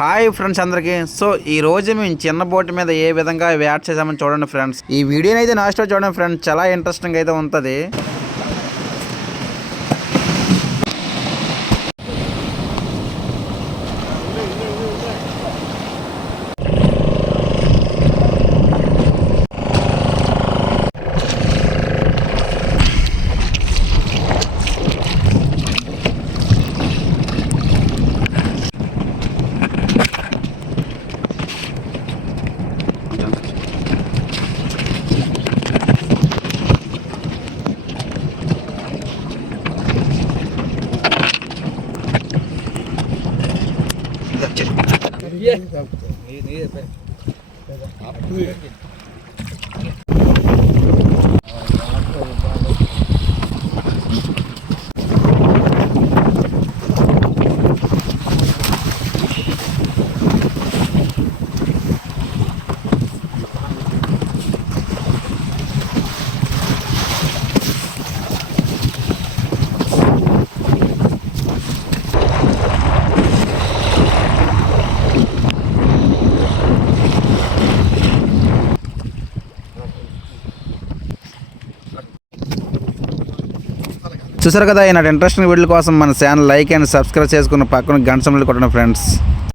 Hi friends అందరికీ. So ఈ రోజు మేము చిన్న బోట్ మీద ఏ విధంగా వేట చేసామని చూడండి ఫ్రెండ్స్. ఈ వీడియోని అయితే లాస్ట్లో చూడండి ఫ్రెండ్స్, చాలా ఇంట్రెస్టింగ్ అయితే ఉంటుంది. చూసారు కదా, ఈనాటి ఇంట్రెస్టింగ్ వీడియో కోసం మన ఛానల్ లైక్ అండ్ సబ్స్క్రైబ్ చేసుకున్న పక్కన గంట సింబల్ కొట్టండి ఫ్రెండ్స్.